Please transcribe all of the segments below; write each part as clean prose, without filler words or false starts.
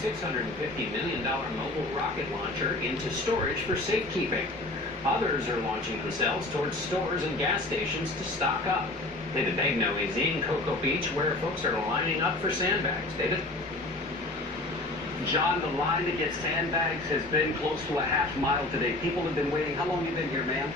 $650 million mobile rocket launcher into storage for safekeeping. Others are launching themselves towards stores and gas stations to stock up. David Bagno is in Cocoa Beach, where folks are lining up for sandbags. David? John, the line to get sandbags has been close to a half mile today. People have been waiting. How long have you been here, ma'am?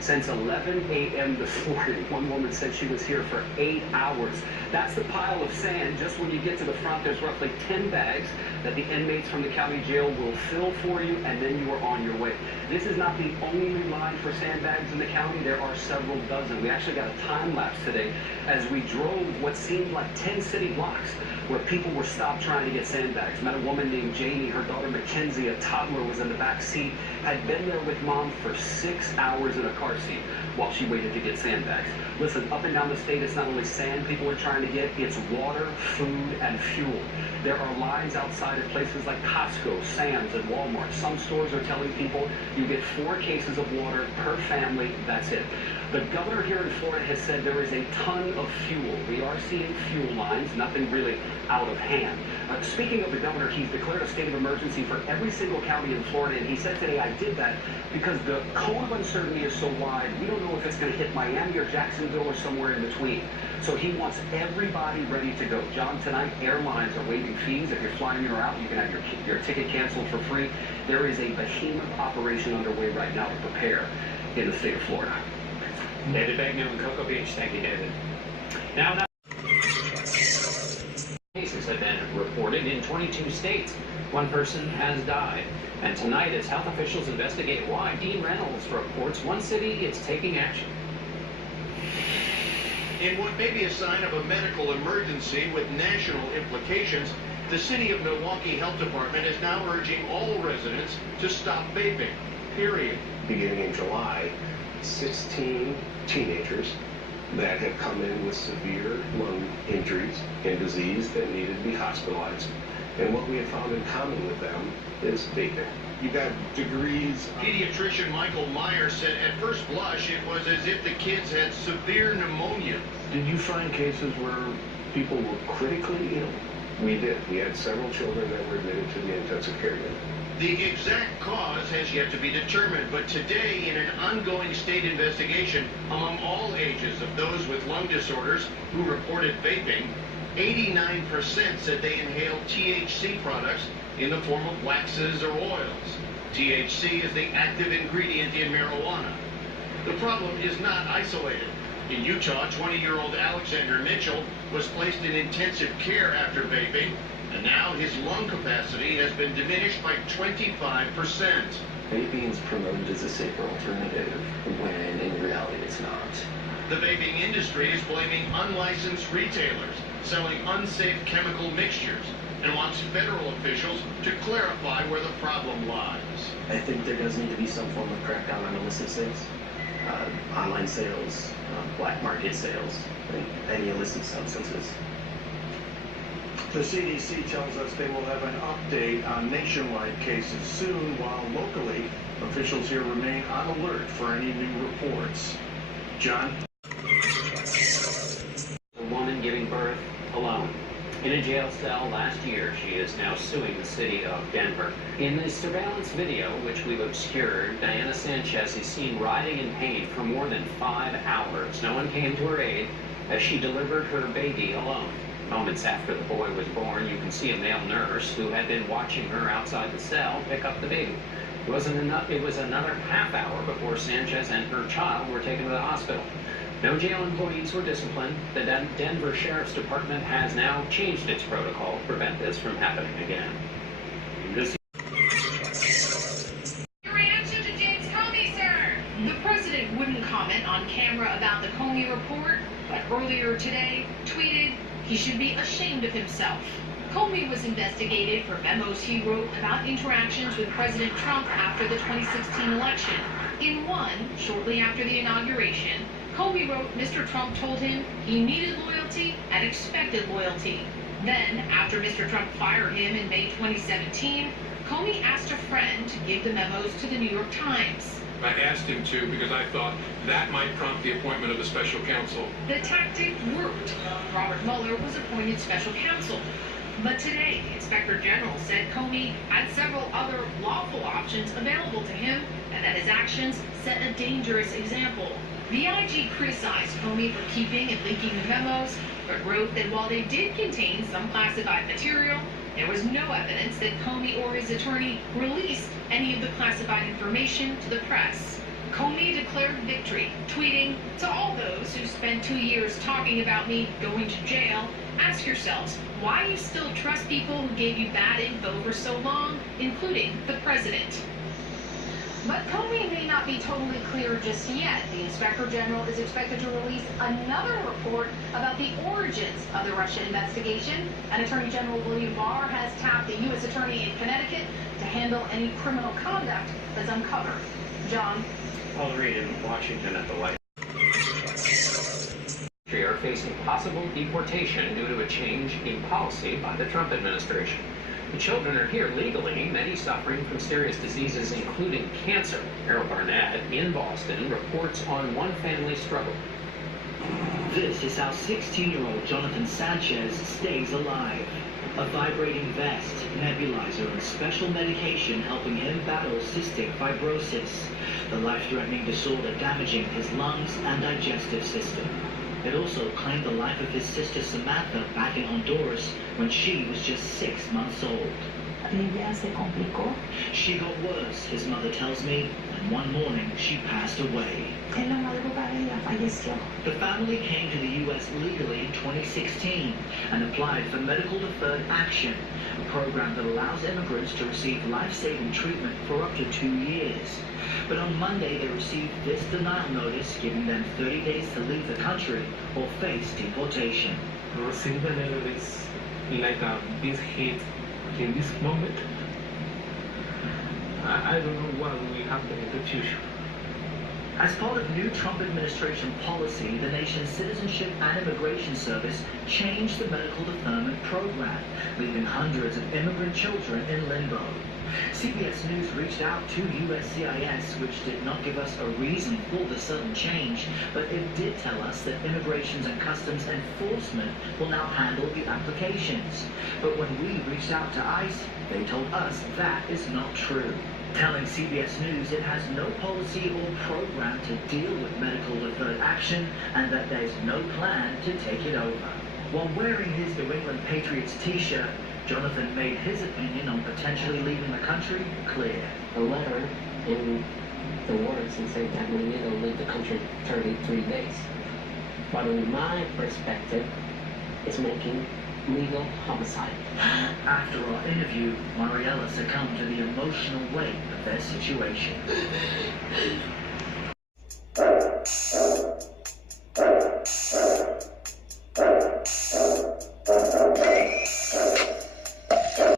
Since 11 a.m. this morning. One woman said she was here for 8 hours. That's the pile of sand. Just when you get to the front, there's roughly 10 bags that the inmates from the county jail will fill for you, and then you are on your way. This is not the only line for sandbags in the county. There are several dozen. We actually got a time lapse today as we drove what seemed like 10 city blocks where people were stopped trying to get sandbags. Met a woman named Jamie. Her daughter Mackenzie, a toddler, was in the back seat, had been there with mom for 6 hours in a car seat while she waited to get sandbags. Listen, up and down the state, it's not only sand people are trying to get, it's water, food, and fuel. There are lines outside of places like Costco, Sam's, and Walmart. Some stores are telling people you get 4 cases of water per family, that's it. The governor here in Florida has said there is a ton of fuel. We are seeing fuel lines, nothing really out of hand. Speaking of the governor, he's declared a state of emergency for every single county in Florida, and he said today, I did that because the cone of uncertainty is so wide, we don't know if it's going to hit Miami or Jacksonville or somewhere in between. So he wants everybody ready to go. John, tonight, airlines are waiving fees. If you're flying in or out, you can have your ticket canceled for free. There is a behemoth operation underway right now to prepare in the state of Florida. David Bagno in Cocoa Beach. Thank you, David. Now, cases have been reported in 22 states. One person has died. And tonight, as health officials investigate why, Dean Reynolds reports one city is taking action. In what may be a sign of a medical emergency with national implications, the City of Milwaukee Health Department is now urging all residents to stop vaping, period. Beginning in July, 16 teenagers that have come in with severe lung injuries and disease that needed to be hospitalized. And what we have found in common with them is vaping. You got degrees. Pediatrician Michael Meyer said at first blush it was as if the kids had severe pneumonia. Did you find cases where people were critically ill? We did. We had several children that were admitted to the intensive care unit. The exact cause has yet to be determined, but today, in an ongoing state investigation among all ages of those with lung disorders who reported vaping, 89% said they inhaled THC products in the form of waxes or oils. THC is the active ingredient in marijuana. The problem is not isolated. In Utah, 20-year-old Alexander Mitchell was placed in intensive care after vaping, and now his lung capacity has been diminished by 25%. Vaping is promoted as a safer alternative when in reality it's not. The vaping industry is blaming unlicensed retailers selling unsafe chemical mixtures and wants federal officials to clarify where the problem lies. I think there does need to be some form of crackdown on illicit sales, online sales, black market sales, and any illicit substances. The CDC tells us they will have an update on nationwide cases soon, while locally, officials here remain on alert for any new reports. John? A woman giving birth alone. In a jail cell last year, she is now suing the city of Denver. In the surveillance video, which we've obscured, Diana Sanchez is seen writhing in pain for more than 5 hours. No one came to her aid as she delivered her baby alone. Moments after the boy was born, you can see a male nurse who had been watching her outside the cell pick up the baby. It was another half hour before Sanchez and her child were taken to the hospital. No jail employees were disciplined. The Denver Sheriff's Department has now changed its protocol to prevent this from happening again. Your reaction to James Comey, sir? The president wouldn't comment on camera about the Comey report, but earlier today tweeted he should be ashamed of himself. Comey was investigated for memos he wrote about interactions with President Trump after the 2016 election. In one, shortly after the inauguration, Comey wrote Mr. Trump told him he needed loyalty and expected loyalty. Then, after Mr. Trump fired him in May 2017, Comey asked a friend to give the memos to the New York Times. I asked him to because I thought that might prompt the appointment of a special counsel. The tactic worked. Robert Mueller was appointed special counsel. But today, the Inspector General said Comey had several other lawful options available to him and that his actions set a dangerous example. The IG criticized Comey for keeping and leaking the memos, but wrote that while they did contain some classified material, there was no evidence that Comey or his attorney released any of the classified information to the press. Comey declared victory, tweeting, "To all those who spent 2 years talking about me going to jail, ask yourselves why you still trust people who gave you bad info for so long, including the president." But Comey may not be totally clear just yet. The Inspector General is expected to release another report about the origins of the Russia investigation. And Attorney General William Barr has tapped the U.S. Attorney in Connecticut to handle any criminal conduct that's uncovered. John? Paul Reed in Washington at the White House. They are facing possible deportation due to a change in policy by the Trump administration. The children are here legally, many suffering from serious diseases, including cancer. Harold Barnett in Boston reports on one family's struggle. This is how 16-year-old Jonathan Sanchez stays alive. A vibrating vest, nebulizer, and special medication helping him battle cystic fibrosis, the life-threatening disorder damaging his lungs and digestive system. It also claimed the life of his sister Samantha back in Honduras when she was just 6 months old. Livia se complicó. She got worse, his mother tells me, and one morning she passed away. En la madrugada ella falleció. The family came to the U.S. legally in 2016 and applied for medical deferred action, a program that allows immigrants to receive life-saving treatment for up to 2 years. But on Monday they received this denial notice giving them 30 days to leave the country or face deportation. Receiving the notice like this hit in this moment. I don't know what will happen in the future. As part of new Trump administration policy, the nation's Citizenship and Immigration Service changed the medical deferment program, leaving hundreds of immigrant children in limbo. CBS News reached out to USCIS, which did not give us a reason for the sudden change, but it did tell us that Immigrations and Customs Enforcement will now handle the applications. But when we reached out to ICE, they told us that is not true, telling CBS News it has no policy or program to deal with medical deferred action and that there's no plan to take it over. While wearing his New England Patriots t-shirt, Jonathan made his opinion on potentially leaving the country clear. The letter in the words and saying that we need to leave the country 33 days. But in my perspective, it's making legal homicide. After our interview, Mariella succumbed to the emotional weight of their situation.